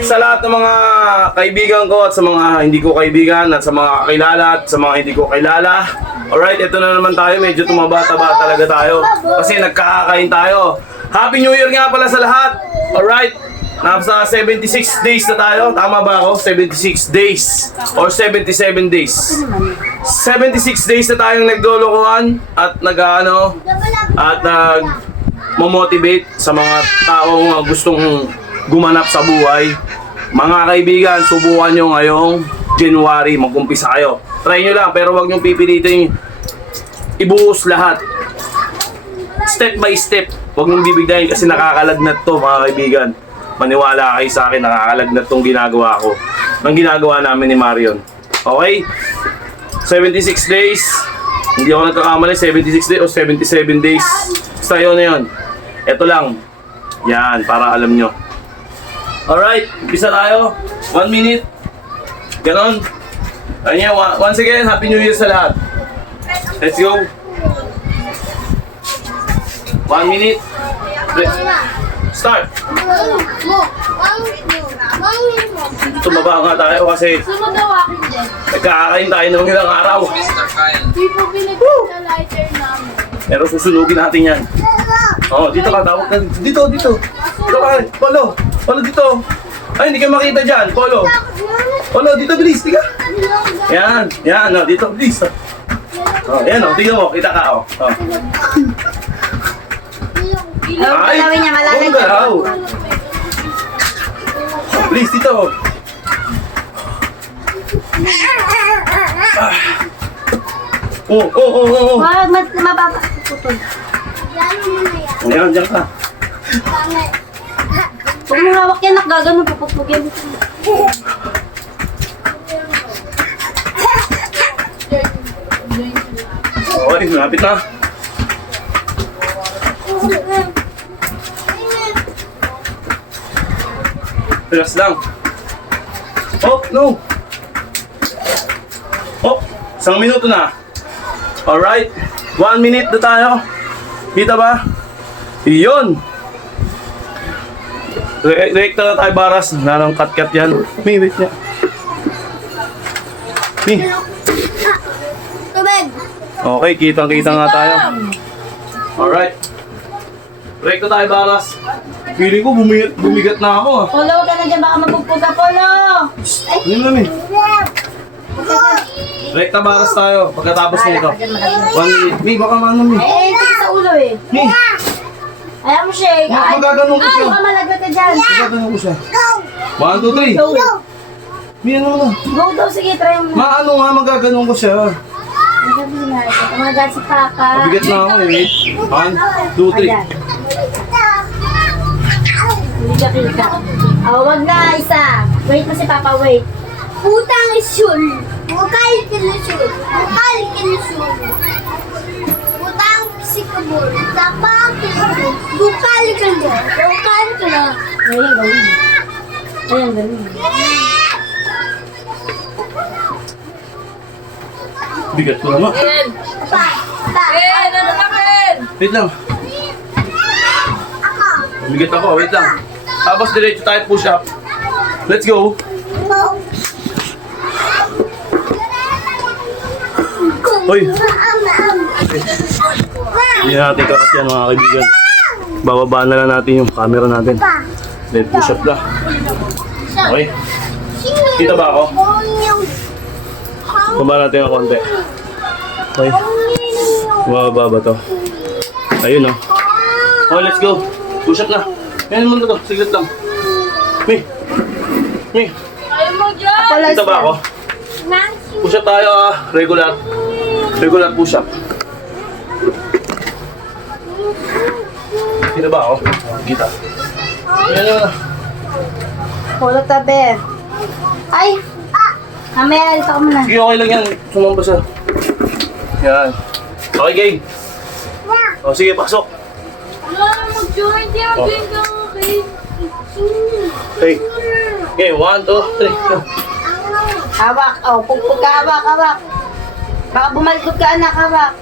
sa lahat ng mga kaibigan ko at sa mga hindi ko kaibigan at sa mga kakilala at sa mga hindi ko kilala. Alright, ito na naman tayo. Medyo tumaba-taba talaga tayo. Kasi nagkakakain tayo. Happy New Year nga pala sa lahat. Alright, nasa 76 days na tayo. Tama ba ako? 76 days. Or 77 days. 76 days na tayong naglolokohan at motivate sa mga taong gustong gumanap sa buhay. Mga kaibigan, subukan nyo ngayong January, mag-umpisa kayo. Try nyo lang, pero wag nyo pipilitin ibuhos lahat. Step by step, wag nyo bibigdayin kasi nakakalagnat to mga kaibigan. Maniwala kayo sa akin, nakakalagnat tong ginagawa ko. Ang ginagawa namin ni Marion. Okay? 76 days. Hindi ako nagkakamali, 76 days o 77 days. Basta yun na yun. Ito lang. Yan, para alam nyo. Alright, umpisa tayo. 1 minute. Ganon. Ayun, once again, Happy New Year sa lahat. Let's go. 1 minute. Start. Tumaba nga tayo kasi nagkakakain tayo ng ilang araw. Hindi po pinagkita lighter namin. Pero susunugin natin yan. Oo, dito ka, tawag ka. Dito. Dito ka, Polo. Polo dito. Ay, hindi ka makita dyan, Polo. Polo, dito, bilis, tiga. Yan, no, dito, bilis. Oh, yan, tignan mo, kita ka, oh. Ay, huwag galaw. Please, dito. Oh. Wag, mababa. Putol. Ayan, dyan ka. Huwag mo hawak yan, nakgagano, pupupugin. Okay, malapit na. Relax lang. Oh, no. Oh, 1 minuto na. Alright, 1 minute na tayo. Kita ba? Iyon. Rekta na tayo, Baras. Nanang cut-cut yan. May wait niya. Tubig! Okay, kitang-kita nga tayo. Alright. Rekta tayo, Baras. Feeling ko bumigat na ako, ah. Polo, huwag ka na dyan, baka mapugpog ka, Polo! Ano naman eh? Rekta, Baras tayo. Pagkatapos nito. 1 minute. May, baka maano, may. Tingin sa ulo eh. May, Ayaw mo, Shake. magaganon ko siya. Baka malaglag ka dyan. Magaganon ko siya. 1, 2, 3. Go. May ano na. Go daw, sige, try mo na. Maano nga, magaganon ko siya. Ang sabi na, tumagal si Papa. Mabigat na ako eh. 1, 2, 3. Ayan. Hindi ka kita. Oh, wag na, isa. Wait mo si Papa, wait. Putang isul! Bukal kinusul! Bukal kinusul! Putang pisikabol! Tapang kinusul! Bukal kinusul! Bukal kinusul! Ayan, gawin. Ayan, gawin. Bigat ko naman. Ano naman? Wait lang. Bigat ako, wait lang. Tapos diretso tayo push up. Let's go. Hoy. Hindi natin kakat yan mga kaibigan. Bababaan na lang natin yung camera natin. Then push up na. Okay. Kita ba ako? Baba natin ang konti. Okay. Bababa ba to? Ayun o. Okay, let's go. Push up na. Yan mo na to. Siglit lang. May. Ayaw mo dyan! Kita ba ako? Push up tayo regular. Regular push up. Kita ba ako? Kita. Yan na. Polo, tabi. Ay! Mamaya, alito ko muna. Sige, okay lang yan. Sumamba siya. Yan. Okay, game. O, sige, pasok. Wala na mag-join. Di ako din ka kay... Hey. Okay, 1, 2, 3. Go. Hawak. Oh, pugpug ka, hawak. Baka bumalikot ka, anak, hawak.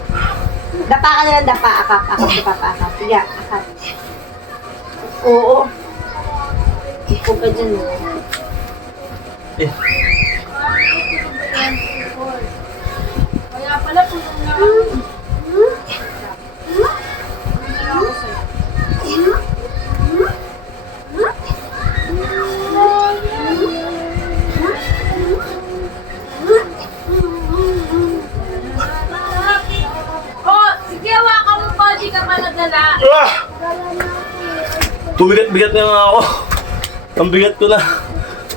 Dapa ka na lang, dapa. Akap si Papa, akap. Sige, akap. Oo. Pugpug ka dyan. Eh. Kaya pala kung na Oh, sige, hawakan mo pa, di ka pa nagdala. Ah! Tumigat-bigat na nga ako. Ang bigat ko na.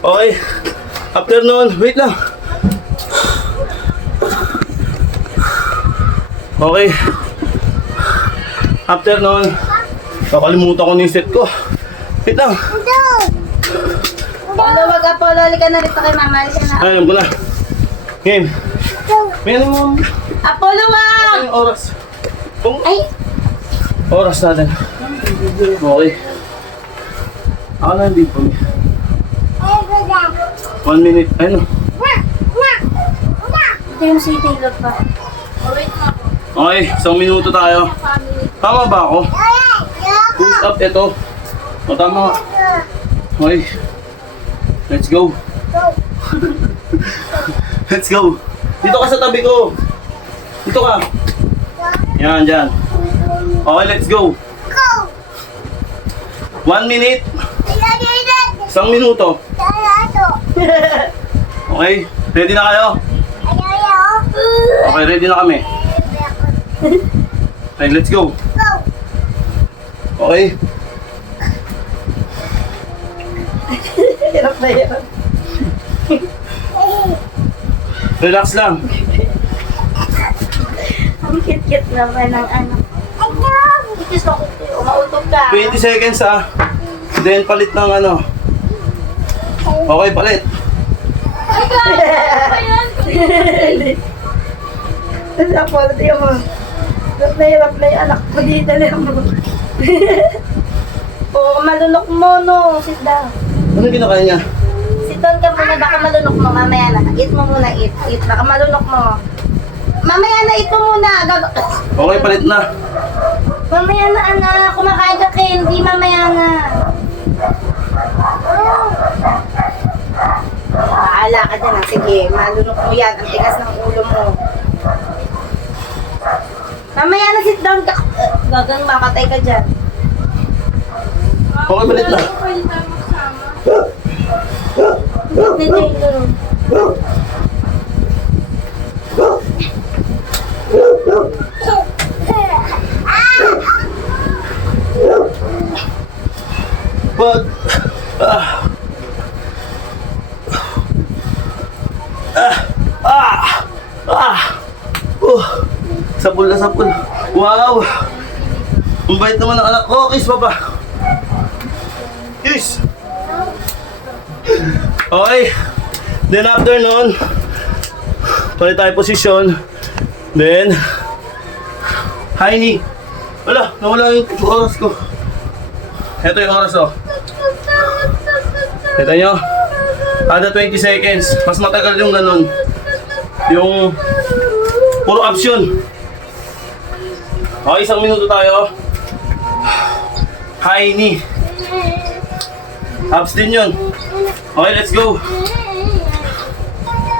Okay. After noon, wait lang. Okay. After noon, nakalimutan ko na yung set ko. Wait lang. Apollo, wag Apollo. Halika na rito kay mama. Halika na. Alam ko na. Game. May ano mo? Apollo, wag! Ano yung oras? Kung Ay! oras natin. Okay. Ako na hindi po. 1 minute. Ano? Ito yung si Taylor pa. Oh, wait mo ako. Okay, 1 minuto tayo. Family. Tama ba ako? Push up ito. O tama nga. Okay. Let's go. Let's go. Dito ka sa tabi ko. Dito ka. Yan, dyan. Okay, let's go. 1 minute. 1 minuto. Okay, ready na kayo? Okay, ready na kami. Okay, let's go. Okay. Hirap na hirap. Relax lang. Ang cute-cute naman ng ano. Gusto ko umautog ka. 20 seconds ah. Then palit ng ano. Okay, palit. Ay, God! Ano ba yan? Tapos Apollo, tiyo mo. Hirap na yung anak ko dito. Oo, malunok mo, no. Sit down. Ano kinakain niya? Sit down ka muna, baka malunok mo. Mamaya na. Eat mo muna, eat. Eat. Baka malunok mo. Mamaya na, eat mo muna. Okay, palit na. Mamaya na, anak. Kumakain ka candy. Mamaya na. Bahala ka dyan. Sige, malunok mo yan. Ang tigas ng ulo mo. Mamaya na, sit down ka. Gagang mamatay ka dyan. Okay, palit na. Pwede tayo magsama. Hindi, Taylor. Pag... Ah. Ah. Ah. Ah. Sapul na sapul. Wow. Ang bait naman ng anak ko. Kiss pa ba? Kiss. Okay. Then after nun, palit tayo posisyon. Then, hi ni. Wala, nawala yung oras ko. Ito yung oras oh. Kita nyo? Kada 20 seconds. Mas matagal yung ganun. Yung puro option. Okay, 1 minuto tayo. Hi ni. Abs din yun. Okay, let's go.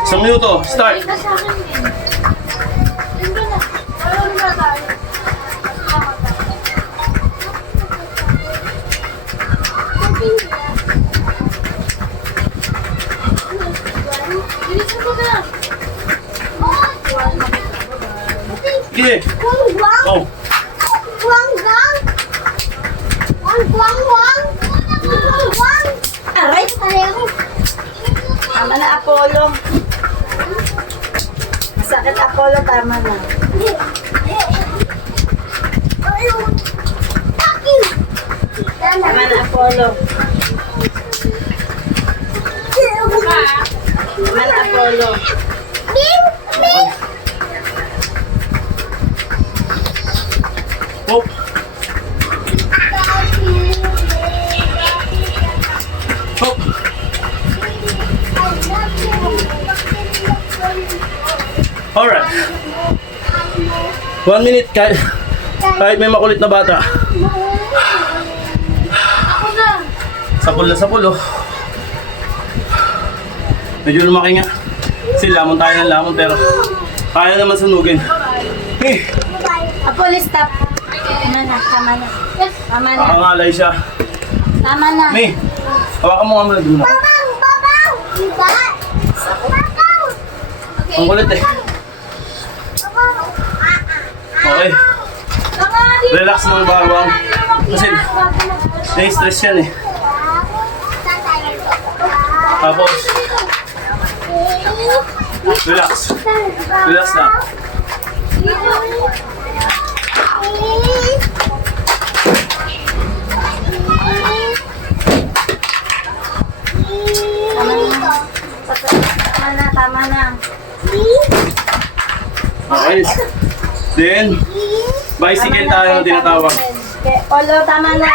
1 minuto. Start. Ay, ka sa akin din. Yun ba na? Ayaw na tayo. Salamat tayo. Bilisan mo na. Sige. Oh. Aray, pareho. Tama na, Apollo. Masakit, Apollo. Tama na. Tama na, Apollo. Tama na, Apollo. Oh. Oh. Alright. 1 minute kahit may makulit na bata. Ako na. Sapul na sapul oh. Medyo lumaki nga. Kasi lamon tayo ng lamon pero kaya naman sunugin. Eh, Apo, stop. Tama na, tama na. Tama na, nakakangalay siya. tama na. May, hawakan mo nga muna dun. Ang kulit eh. Okay. Relax mga bawang. Kasi na-stress yan eh. Tapos, relax. Relax na. Tama na, tama na. Okay. Then, bicycle tayo ang tinatawag. Okay, Polo, tama na.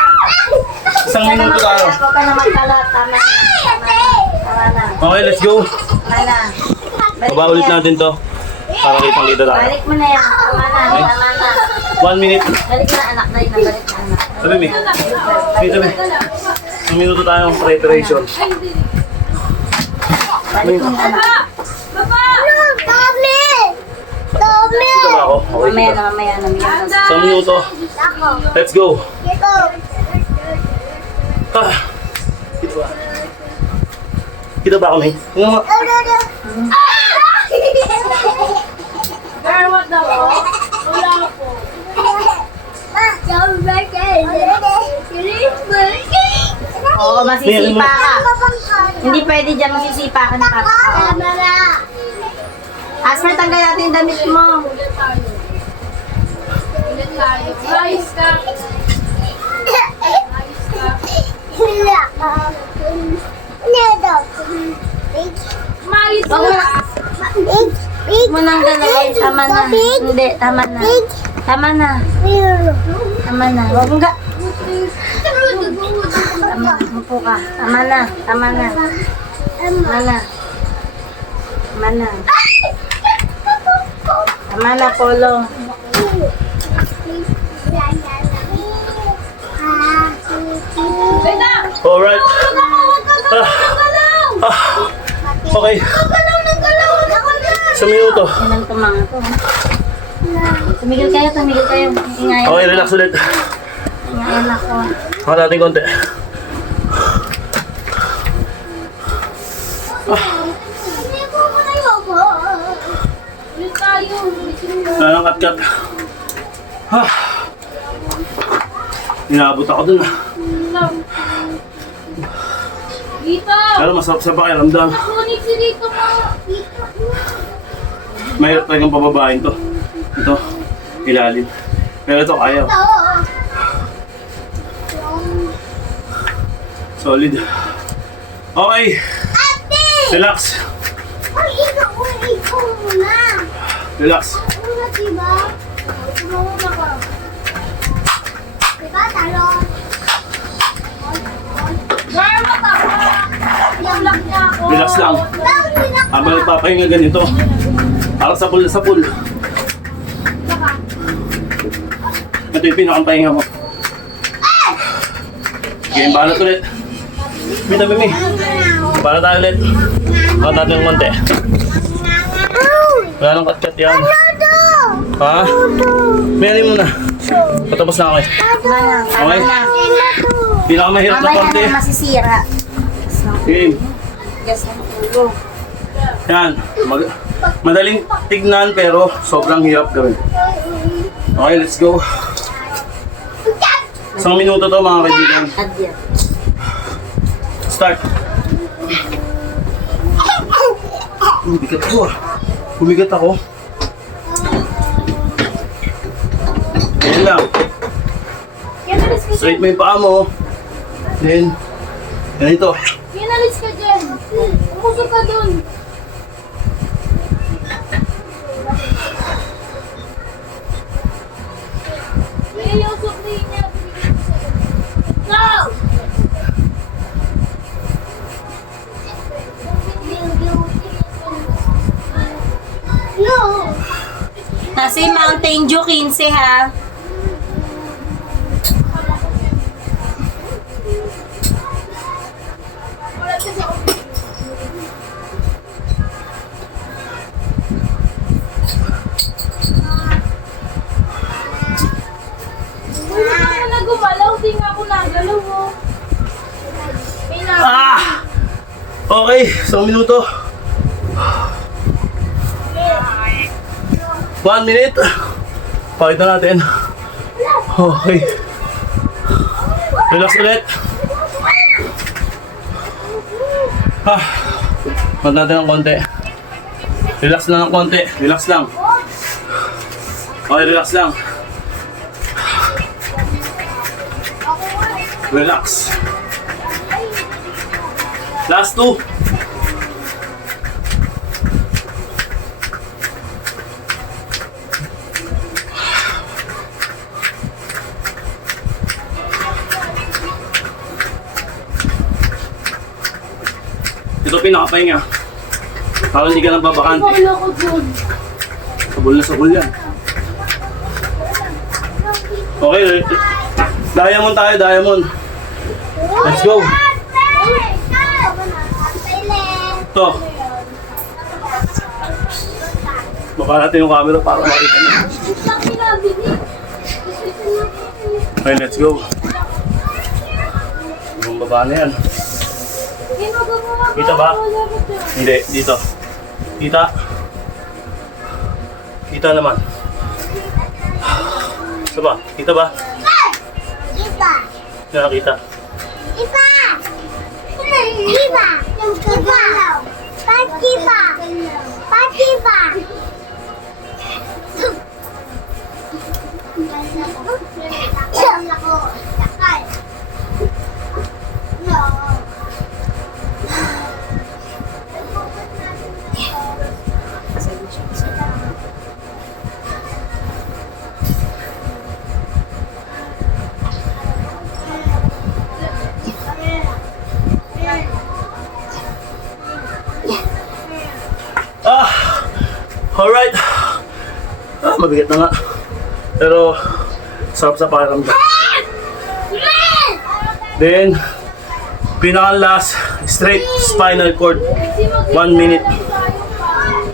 Isang minuto tayo. Huwag ka na magkalat. Tama na. Tama na. Okay, let's go. Tama na. Balik Baba mo ulit yan. natin to. Para kitang kita tayo. Balik mo na yan. Tama na. Tama na. 1 minute. Balik na anak. Balik na. Balik na anak. Sabi mi. Dito mi. Isang minuto tayo ang preparation. Balik mo na anak. Dito ba ako? Okay, Mamaya dito. na, mamaya na. Mamaya na. Isang minuto. Let's go. Ah. Dito ba? Dito ba ako, May? Tingnan mo. Girl, what the fuck? Wala po. Oo, masisipa ka. Hindi pwede dyan masisipa ka na papa. Asper, tanggal natin yung damit mo. Ulit tayo. Ulit tayo. Ayos ka. Ayos ka. Umayos Wag mo ka. na. Huwag mo nang galawin. Tama na. Hindi, tama na. Tama na. Tama na. Huwag mo ga... Tama, upo ka. Tama na. Tama na. Tama na. Tama na. Tama na, Polo. Wait na. Alright. Okay. Isang minuto. Yan ang tumanga to. Tumigil kayo, tumigil kayo. Ingayan. Okay, relax ulit. Ingayan ako. Baka natin konti. Ulit tayo. Wala nang kat-kat. Inaabot ako dun. Dito. Pero masarap sa pakiramdam. Kunik si dito mo. Mahirap talagang pababain to. Ito, ilalim. Pero ito kaya. Solid. Okay. Relax. Relax. Girl, what the fuck? Iulak niya ako. Relax lang. Habang nagpapahinga ganito. Para sa pool. Ito yung pinakampahinga mo. Game balat ulit. Bita, Mimi. Para tayo ulit. Baka natin yung konti. Wala nang kat-kat yan. Ha? Meri mo na. Patapos na ako eh. Tama na. Tama Okay. na. Pinakamahirap na Mamaya konti. na masisira. Game. Gas ng ulo. Yan. Madaling tignan pero sobrang hirap gawin. Okay, let's go. Isang minuto to mga kaibigan. Adya. Start. Bumigat ako ah. Bumigat ako. Ayan lang. Kinalis ka dyan. Straight mo yung paa mo. Then, ganito. Kinalis ka dyan. Umusok ka dun. May usok din niya. No! No! Nasa yung Mountain Dew 15 ha. Wala kasi ako. nagalaw mo. May na. Ah! Okay, 1 minuto. 1 minute. Pakita natin. Okay. Relax ulit. Ah, mat natin ng konti. Relax lang ng konti. Relax lang. Okay, relax lang. Relax. Last 2. Ito pinakapahinga. Para hindi ka nang babakante. Wala ko dun. Sabol yan. Okay, diamond tayo, diamond. Let's go. Ito. Baka natin yung camera para makita niyo. Okay, let's go. Yung baba na yan. Kita ba? Hindi, dito. Kita. Kita naman. Isa ba? Kita ba? Iba! Nakakita. Iba! Iba! Iba! Patiba! Patiba! Ah! Alright. Ah, mabigat na nga. Pero, sarap sa pakiramdam. Then, pinaka-last, straight spinal cord. 1 minute.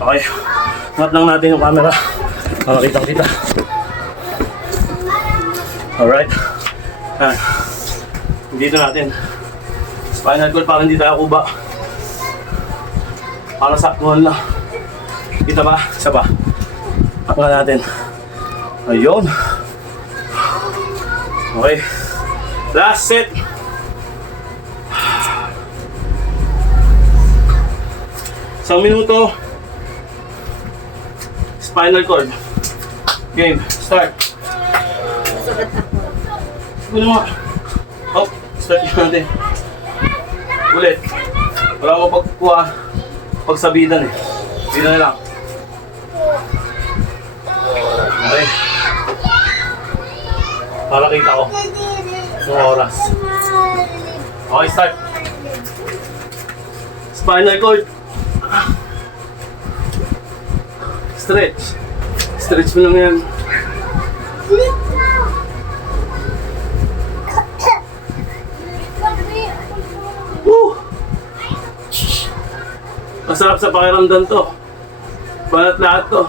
Okay. Angat lang natin yung camera. Para makita kita. Alright. Ah. Dito natin. Spinal cord para hindi tayo kuba. Para saktuhan lang. Kita ba? Isa ba? Angat natin. Ayun. Okay. Last set. Isang minuto. Spinal cord. Game. Start. Ano mo? Hop. Start natin. Ulit. Wala mo pagkuha. Pagsabitan eh. Dito na lang. Okay. Para kita ko. Yung oras. Okay, start. Spinal cord. Stretch. Stretch mo lang yan. Woo! Masarap sa pakiramdam to. Banat lahat to.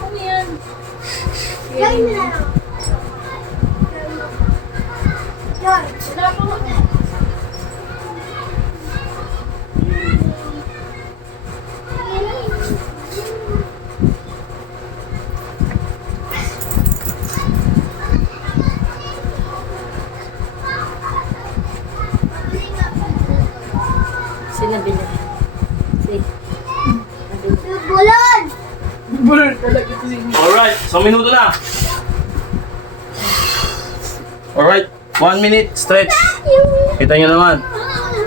Ano yan? Wala pa mo. Sinabi na. Bulon! Bulon talaga ito si Alright, so minuto na. Alright, 1 minute stretch. Kita nyo naman.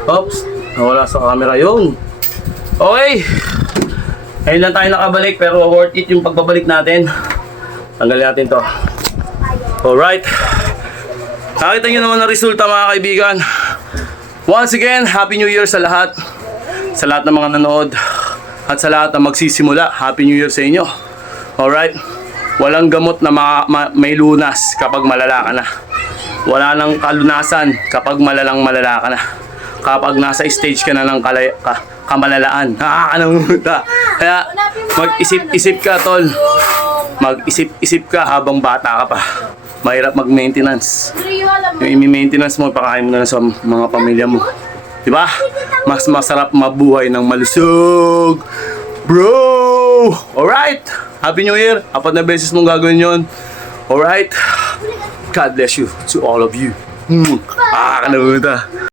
Oops, nawala sa camera yun. Okay. Ngayon lang tayo nakabalik pero worth it yung pagbabalik natin. Tanggalin natin to. Alright. Nakita nyo naman ang resulta mga kaibigan. Once again, Happy New Year sa lahat. Sa lahat ng mga nanood. At sa lahat ng magsisimula, Happy New Year sa inyo. Alright? Walang gamot na may lunas kapag malala ka na. Wala nang kalunasan kapag malala ka na. kapag nasa stage ka na ng kamalalaan. Nakakanamuta. Kaya mag-isip-isip ka, tol. Mag-isip-isip ka habang bata ka pa. Mahirap mag-maintenance. Yung i-maintenance mo, pakain mo na lang sa mga pamilya mo. Diba? Mas masarap mabuhay ng malusog. Bro! Alright! Happy New Year! 4 na beses mong gagawin yun. Alright? God bless you to all of you. Nakakanamuta.